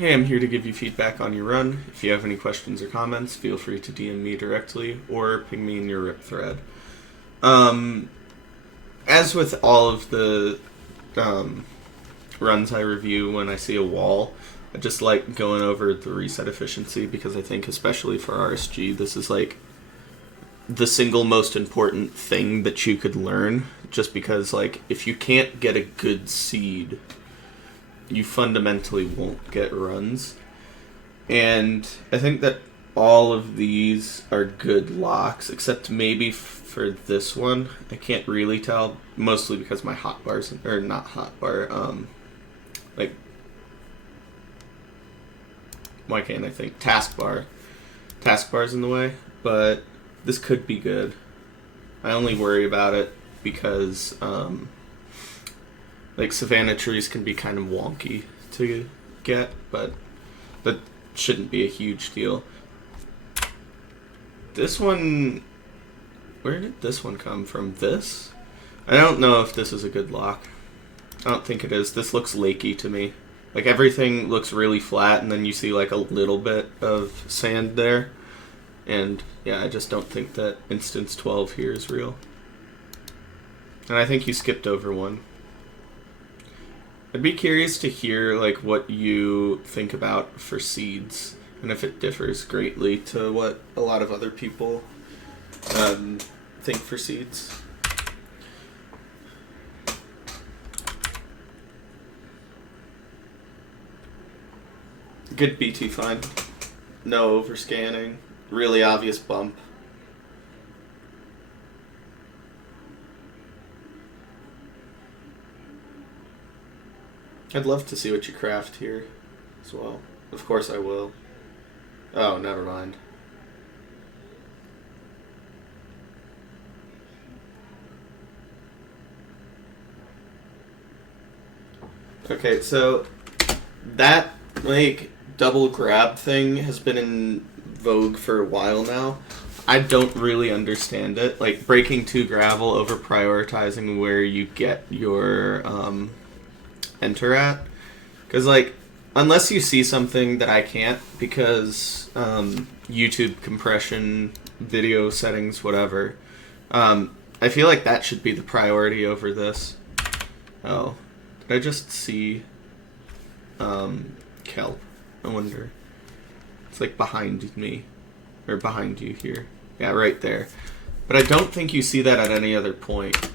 Hey, I'm here to give you feedback on your run. If you have any questions or comments, feel free to DM me directly or ping me in your RIP thread. As with all of the runs I review when I see a wall, I just like going over the reset efficiency because I think, especially for RSG, this is like the single most important thing that you could learn, just because like if you can't get a good seed, you fundamentally won't get runs. And I think that all of these are good locks, except maybe for this one. I can't really tell, mostly because my hotbars, or not hotbar, like, why can't I think? Taskbar's in the way, but this could be good. I only worry about it because, like, savanna trees can be kind of wonky to get, but that shouldn't be a huge deal. This one, where did this one come from? This? I don't know if this is a good lock. I don't think it is. This looks lakey to me. Like, everything looks really flat, and then you see like a little bit of sand there. And yeah, I just don't think that instance 12 here is real. And I think you skipped over one. I'd be curious to hear like what you think about for seeds, and if it differs greatly to what a lot of other people think for seeds. Good BT find. No overscanning. Really obvious bump. I'd love to see what you craft here as well. Of course I will. Oh, never mind. Okay, so that like double grab thing has been in vogue for a while now. I don't really understand it. Like breaking 2 gravel over prioritizing where you get your enter at, because like unless you see something that I can't, because YouTube compression, video settings, whatever, I feel like that should be the priority over this. Oh, did I just see kelp? I wonder. It's like behind me, or behind you here. Yeah, right there. But I don't think you see that at any other point.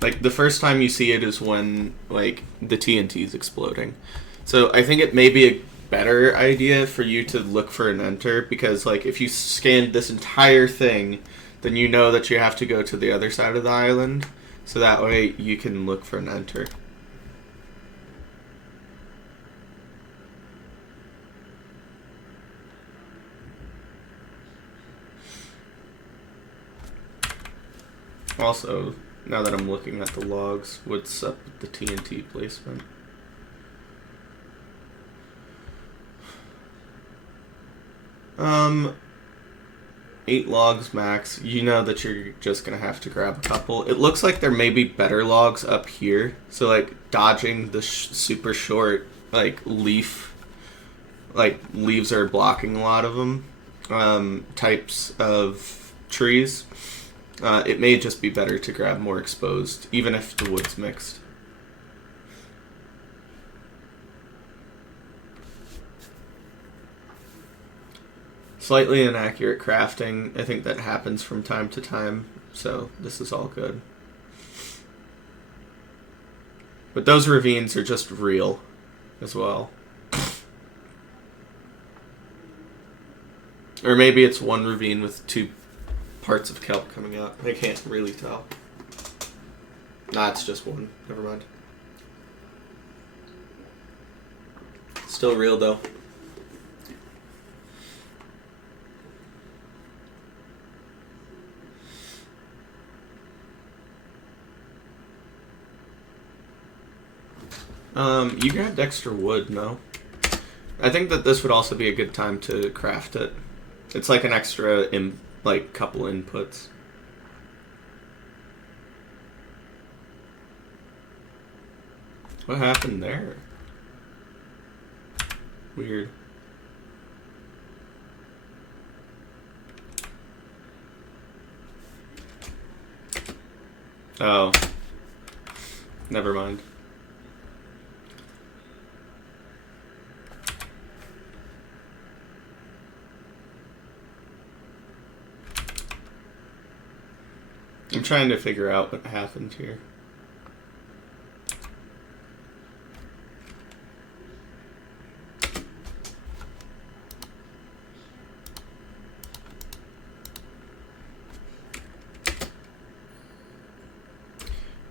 Like, the first time you see it is when, like, the TNT is exploding. So I think it may be a better idea for you to look for an enter, because, like, if you scanned this entire thing, then you know that you have to go to the other side of the island, so that way you can look for an enter. Also, now that I'm looking at the logs, what's up with the TNT placement? Um, 8 logs max. You know that you're just gonna have to grab a couple. It looks like there may be better logs up here. So like dodging the super short like leaf, like leaves are blocking a lot of them. Types of trees. It may just be better to grab more exposed, even if the wood's mixed. Slightly inaccurate crafting. I think that happens from time to time, so this is all good. But those ravines are just real as well. Or maybe it's one ravine with 2 parts of kelp coming up. I can't really tell. Nah, it's just one. Never mind. Still real though. You grabbed extra wood, no? I think that this would also be a good time to craft it. It's like an extra, like, couple inputs. What happened there? Weird. Oh. Never mind. I'm trying to figure out what happened here.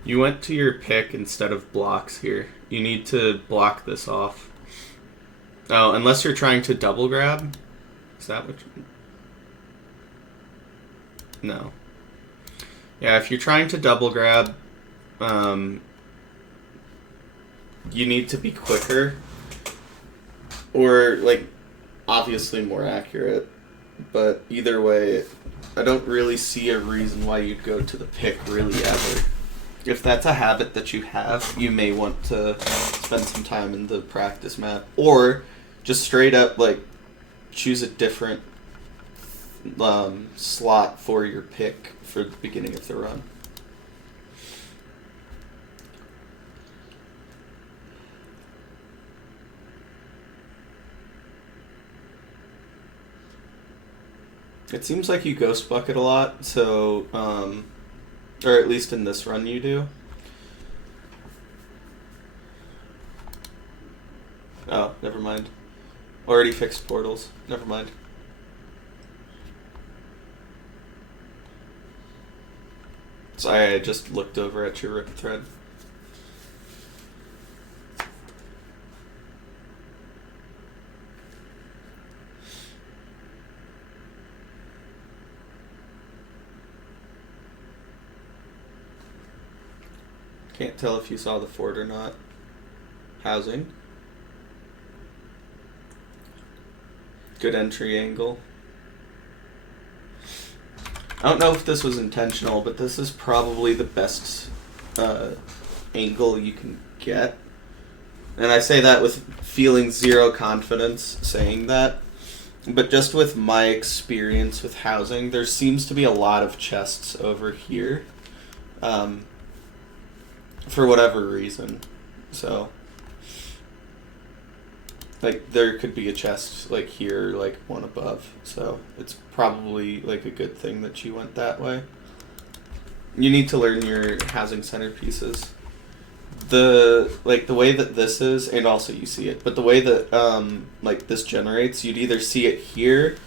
You went to your pick instead of blocks here. You need to block this off. Oh, unless you're trying to double grab? Is that what you... No. Yeah, if you're trying to double grab, you need to be quicker. Or, like, obviously more accurate. But either way, I don't really see a reason why you'd go to the pick really ever. If that's a habit that you have, you may want to spend some time in the practice map. Or just straight up, like, choose a different slot for your pick for the beginning of the run. It seems like you ghost bucket a lot, so... or at least in this run you do. Oh, never mind. Already fixed portals. Never mind. Sorry, I just looked over at your rip thread. Can't tell if you saw the fort or not. Housing. Good entry angle. I don't know if this was intentional, but this is probably the best angle you can get. And I say that with feeling zero confidence saying that. But just with my experience with housing, there seems to be a lot of chests over here. For whatever reason. So, like, there could be a chest, like, here, like, one above. So, it's probably, like, a good thing that you went that way. You need to learn your housing center pieces. The way that this is, and also you see it, but the way that, like, this generates, you'd either see it here,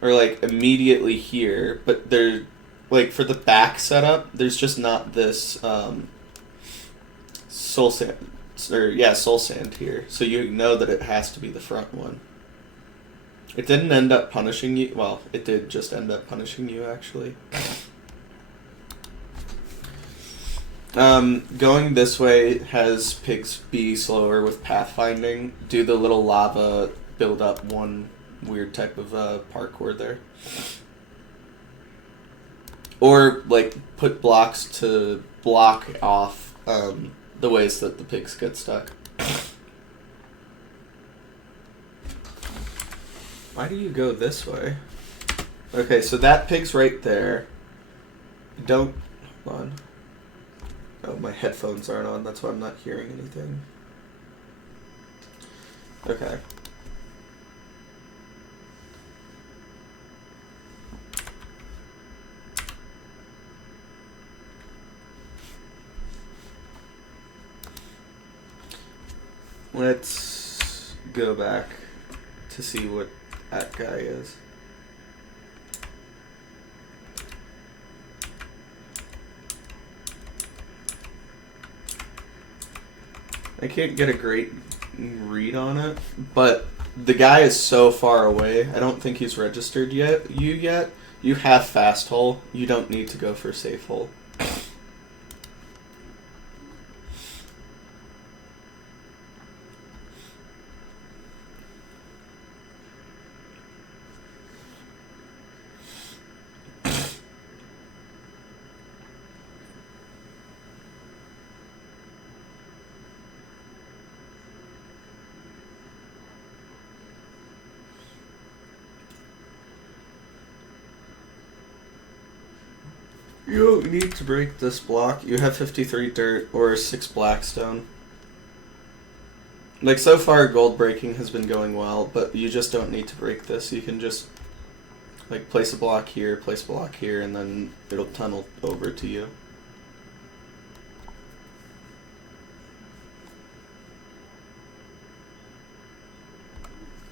or, like, immediately here, but there... Like, for the back setup, there's just not this soul sand here. So you know that it has to be the front one. It didn't end up punishing you. Well, it did just end up punishing you, actually. Going this way has pigs be slower with pathfinding. Do the little lava build up one weird type of parkour there. Or, like, put blocks to block off the ways that the pigs get stuck. Why do you go this way? Okay, so that pig's right there. Don't... Hold on. Oh, my headphones aren't on. That's why I'm not hearing anything. Okay. Let's go back to see what that guy is. I can't get a great read on it, but the guy is so far away. I don't think he's registered yet. You have fast hole. You don't need to go for safe hole. You don't need to break this block. You have 53 dirt or 6 blackstone. Like, so far, gold breaking has been going well, but you just don't need to break this. You can just, like, place a block here, and then it'll tunnel over to you.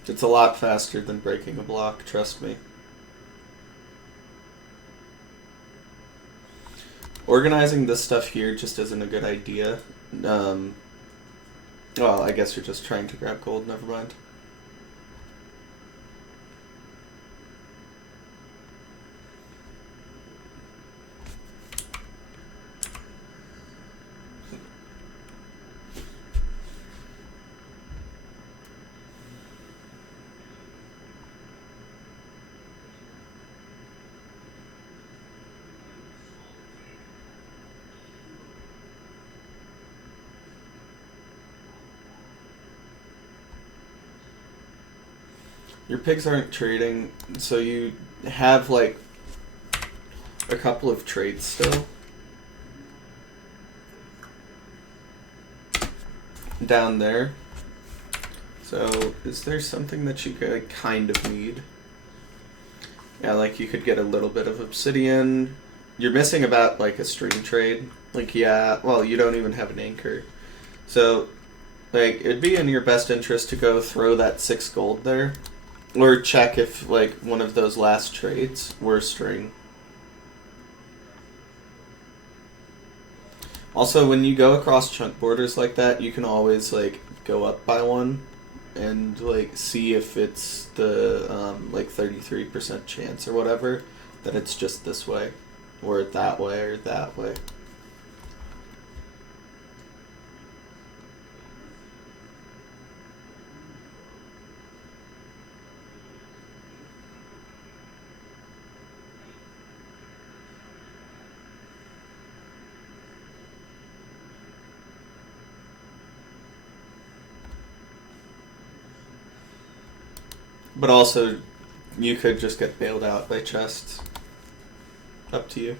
It's a lot faster than breaking a block, trust me. Organizing this stuff here just isn't a good idea. Well, I guess you're just trying to grab gold, never mind. Your pigs aren't trading, so you have like a couple of trades still. Down there. So is there something that you could kind of need? Yeah, like you could get a little bit of obsidian. You're missing about like a string trade. Like, yeah, well, you don't even have an anchor. So, like, it'd be in your best interest to go throw that 6 gold there. Or check if, like, one of those last trades were string. Also, when you go across chunk borders like that, you can always, like, go up by 1 and, like, see if it's the, like, 33% chance or whatever that it's just this way, or that way, or that way. But also, you could just get bailed out by chests. Up to you.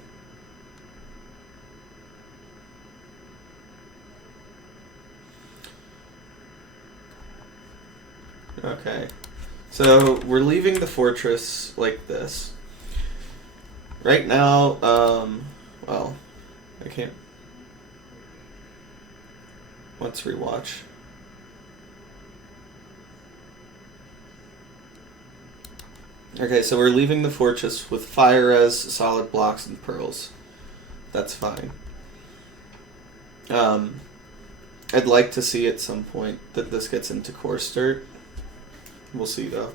Okay. So, we're leaving the fortress like this. Right now, well, I can't. Let's rewatch. Okay, so we're leaving the fortress with fire res, solid blocks, and pearls. That's fine. I'd like to see at some point that this gets into coarse dirt. We'll see, though.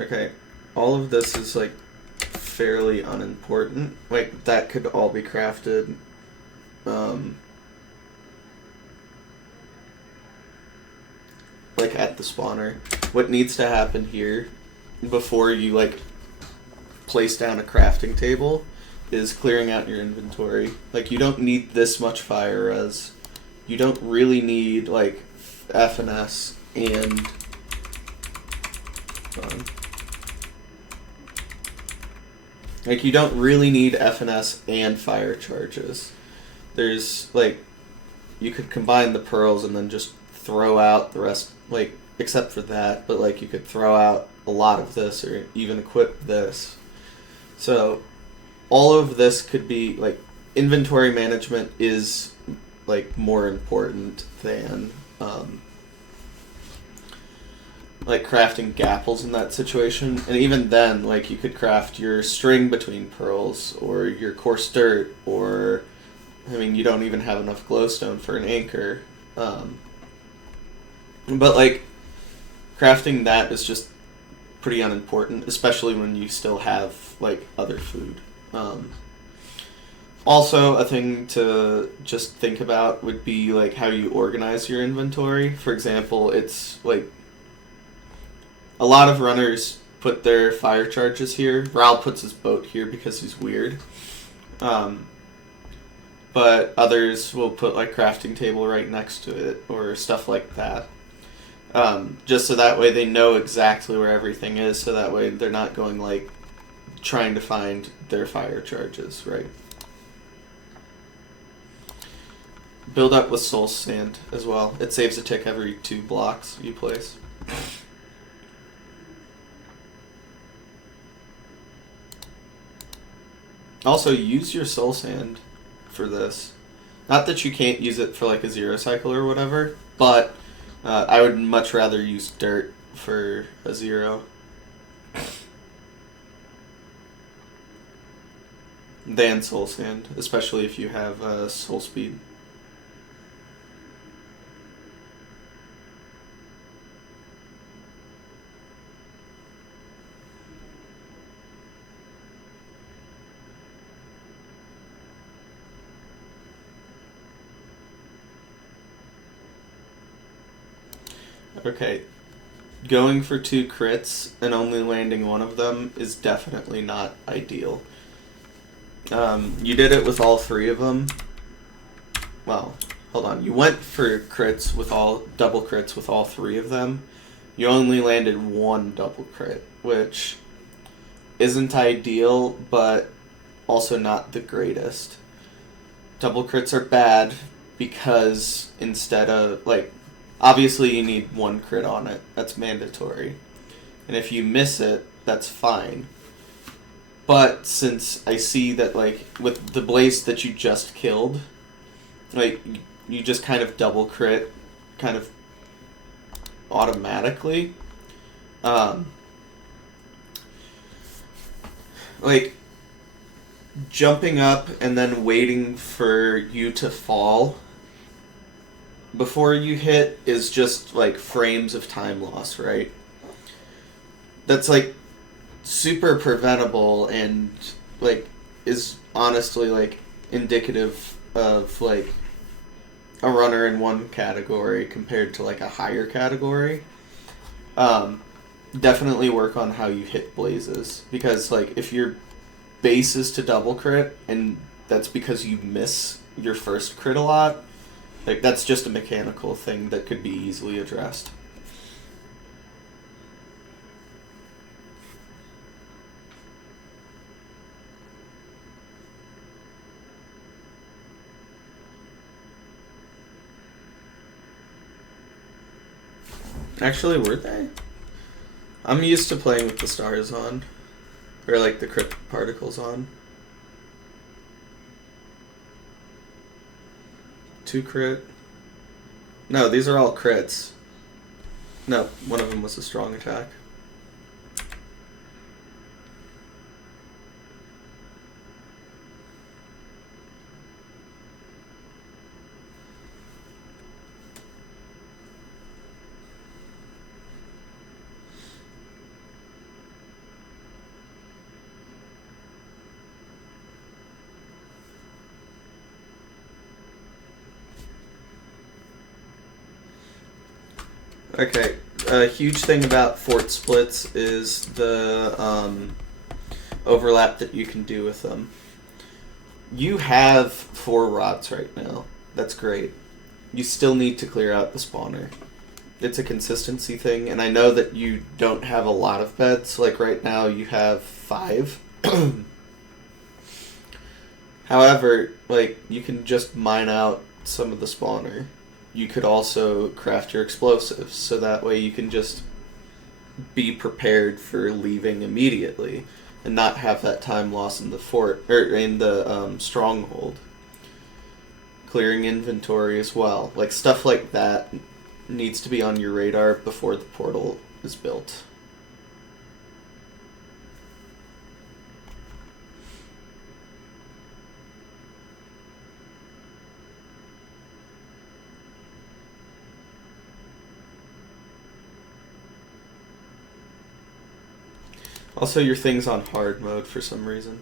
Okay, all of this is, like, fairly unimportant. Like, that could all be crafted. Like, at the spawner. What needs to happen here before you, like, place down a crafting table is clearing out your inventory. Like, you don't need this much fire res. You don't really need, like, FNS and... Like, you don't really need FNS and fire charges. There's, like, you could combine the pearls and then just throw out the rest, like, except for that, but, like, you could throw out a lot of this or even equip this. So, all of this could be, like, inventory management is, like, more important than, like, crafting gapples in that situation. And even then, like, you could craft your string between pearls or your coarse dirt, or, I mean, you don't even have enough glowstone for an anchor. But, like, crafting that is just pretty unimportant, especially when you still have, like, other food. Also, a thing to just think about would be, like, how you organize your inventory. For example, it's, like, a lot of runners put their fire charges here. Ral puts his boat here because he's weird. but others will put like crafting table right next to it or stuff like that. Just so that way they know exactly where everything is, so that way they're not going like trying to find their fire charges, right? Build up with soul sand as well. It saves a tick every 2 blocks you place. Also, use your soul sand for this. Not that you can't use it for like a 0 cycle or whatever, but I would much rather use dirt for a 0 than soul sand, especially if you have soul speed. Okay, going for 2 crits and only landing 1 of them is definitely not ideal. You did it with all 3 of them. Well, hold on. You went for crits with double crits with all 3 of them. You only landed 1 double crit, which isn't ideal, but also not the greatest. Double crits are bad because instead of, like, obviously you need 1 crit on it. That's mandatory. And if you miss it, that's fine. But since I see that, like, with the blaze that you just killed, like, you just kind of double crit kind of automatically. Like, jumping up and then waiting for you to fall before you hit is just, like, frames of time loss, right? That's, like, super preventable and, like, is honestly, like, indicative of, like, a runner in one category compared to, like, a higher category. Definitely work on how you hit blazes, because, like, if your base is to double crit and that's because you miss your first crit a lot, like, that's just a mechanical thing that could be easily addressed. Actually, were they? I'm used to playing with the stars on. Or, like, the crit particles on. 2 crit. No, these are all crits. No, one of them was a strong attack. Okay, a huge thing about fort splits is the overlap that you can do with them. You have 4 rods right now. That's great. You still need to clear out the spawner. It's a consistency thing, and I know that you don't have a lot of beds. Like right now you have 5. However, like, you can just mine out some of the spawner. You could also craft your explosives, so that way you can just be prepared for leaving immediately and not have that time loss in the fort or in the stronghold. Clearing inventory as well, like stuff like that needs to be on your radar before the portal is built. Also, your thing's on hard mode for some reason.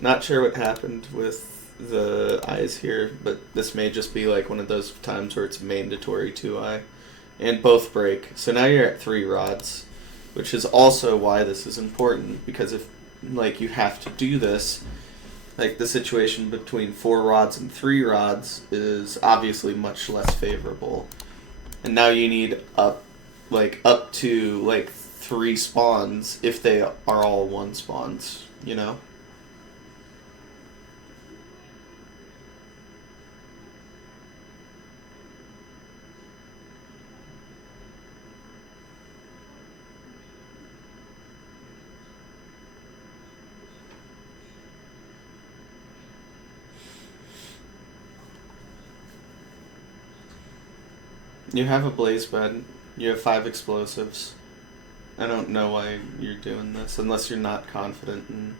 Not sure what happened with the eyes here, but this may just be like one of those times where it's mandatory 2 eye. And both break. So now you're at 3 rods. which is also why this is important, because if, like, you have to do this, like, the situation between 4 rods and 3 rods is obviously much less favorable. And now you need up to, like, 3 spawns if they are all 1 spawns, you know? You have a blaze bed. You have 5 explosives. I don't know why you're doing this, unless you're not confident in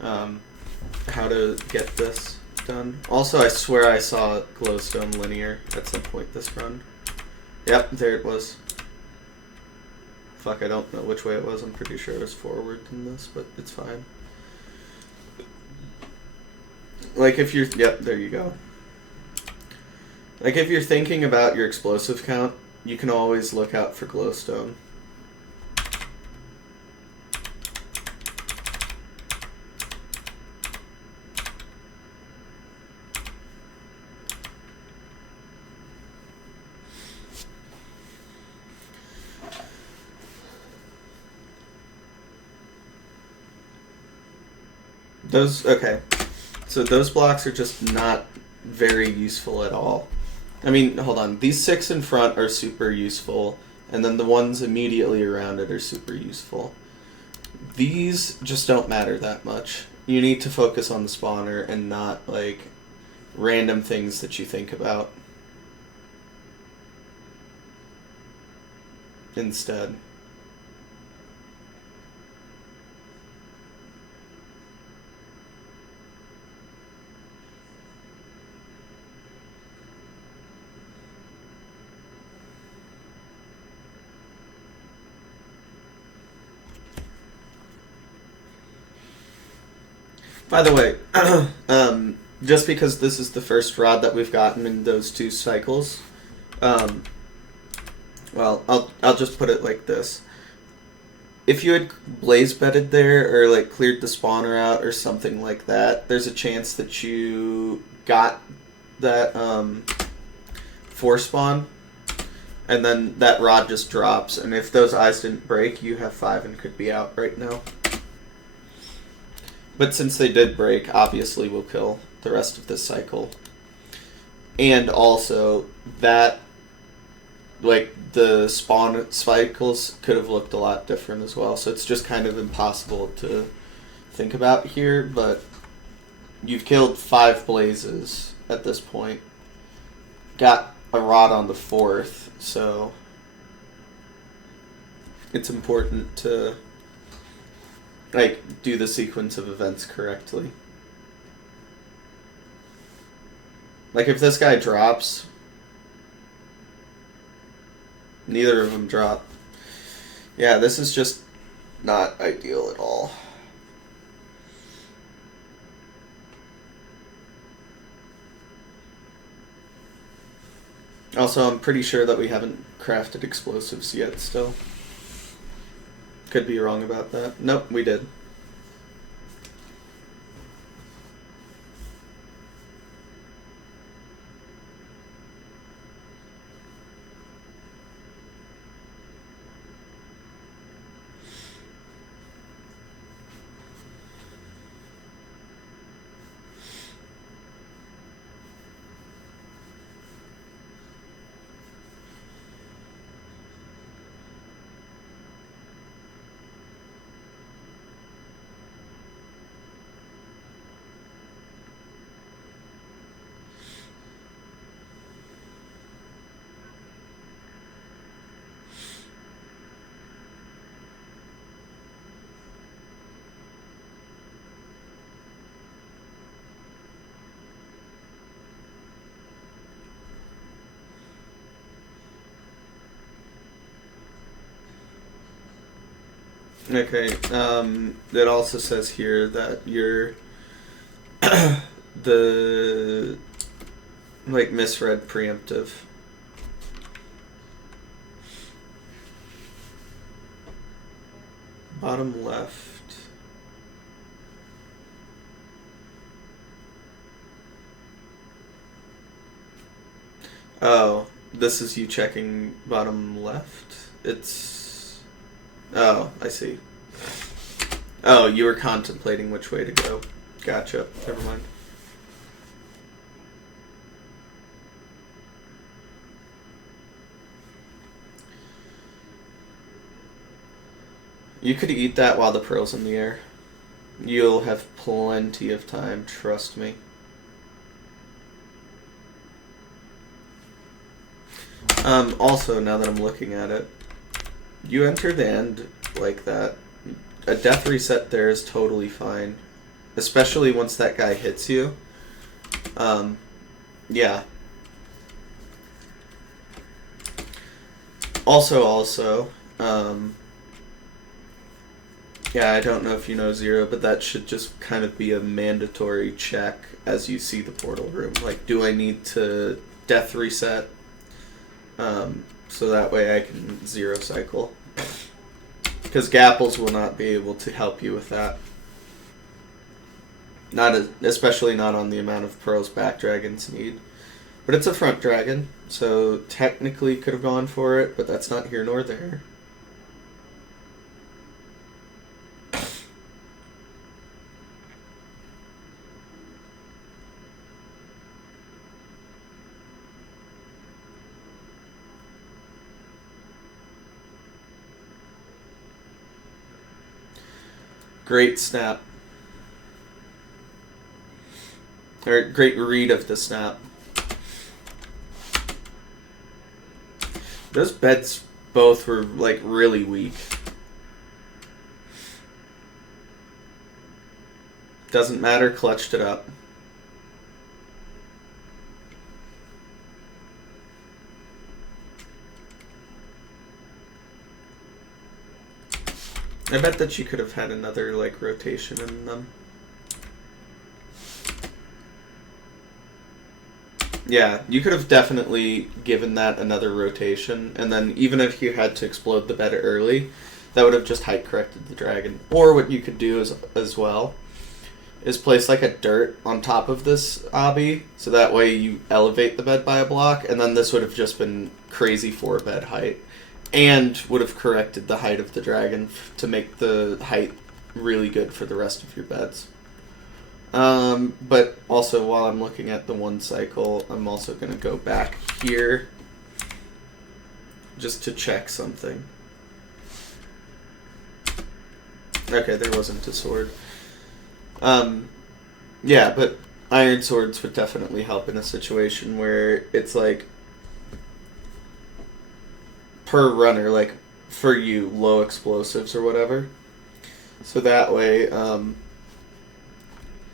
how to get this done. Also, I swear I saw glowstone linear at some point this run. Yep, there it was. Fuck, I don't know which way it was. I'm pretty sure it was forward in this, but it's fine. Like, if you're... Yep, there you go. Like, if you're thinking about your explosive count, you can always look out for glowstone. Okay. So those blocks are just not very useful at all. I mean, hold on. These 6 in front are super useful, and then the ones immediately around it are super useful. These just don't matter that much. You need to focus on the spawner and not, like, random things that you think about instead. By the way, just because this is the first rod that we've gotten in those 2 cycles, well, I'll just put it like this. If you had blaze bedded there, or like cleared the spawner out or something like that, there's a chance that you got that 4 spawn, and then that rod just drops, and if those eyes didn't break, you have 5 and could be out right now. But since they did break, obviously we'll kill the rest of this cycle. And also, that, like, the spawn cycles could have looked a lot different as well. So it's just kind of impossible to think about here, but you've killed 5 blazes at this point. Got a rod on the 4th, so it's important to, like, do the sequence of events correctly. Like, if this guy drops, neither of them drop. Yeah, this is just not ideal at all. Also, I'm pretty sure that we haven't crafted explosives yet still. Could be wrong about that. Nope, we did. Okay, it also says here that you're the, like, misread preemptive. Bottom left. Oh, this is you checking bottom left? It's... Oh, I see. Oh, you were contemplating which way to go. Gotcha. Never mind. You could eat that while the pearl's in the air. You'll have plenty of time, trust me. Also, now that I'm looking at it, you enter the end like that. A death reset there is totally fine. Especially once that guy hits you. Yeah. Also, yeah, I don't know if you know Zero, but that should just kind of be a mandatory check as you see the portal room. Like, do I need to death reset? So that way I can zero cycle. Because Gapples will not be able to help you with that. Especially not on the amount of pearls back dragons need. But it's a front dragon, so technically could have gone for it, but that's not here nor there. Great snap. Or great read of the snap. Those bets both were, like, really weak. Doesn't matter, clutched it up. I bet that you could have had another, like, rotation in them. Yeah, you could have definitely given that another rotation, and then even if you had to explode the bed early, that would have just height corrected the dragon. Or what you could do as well is place like a dirt on top of this obby, so that way you elevate the bed by a block, and then this would have just been crazy 4-bed height, and would have corrected the height of the dragon to make the height really good for the rest of your beds. But also, while I'm looking at the one cycle, I'm also going to go back here just to check something. Okay, there wasn't a sword. Yeah, but iron swords would definitely help in a situation where it's like per runner, like for you, low explosives or whatever. So that way,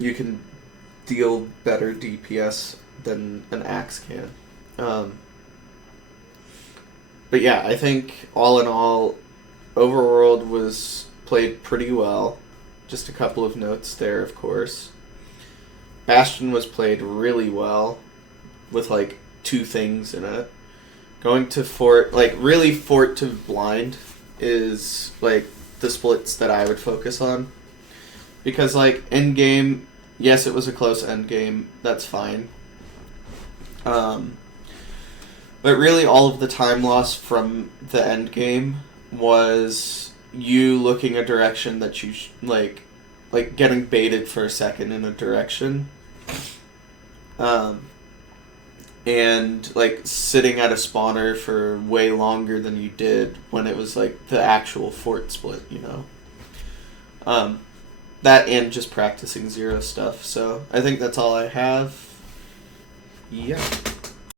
you can deal better DPS than an axe can. But yeah, I think all in all, Overworld was played pretty well. Just a couple of notes there, of course. Bastion was played really well, with like 2 things in it. Going to Fort, like really Fort to Blind is like the splits that I would focus on. Because, like, endgame, yes, it was a close endgame. That's fine. But really, all of the time loss from the endgame was you looking a direction that you, like getting baited for a second in a direction. And, like, sitting at a spawner for way longer than you did when it was, like, the actual fort split, you know? That and just practicing Zero stuff. So I think that's all I have. Yeah.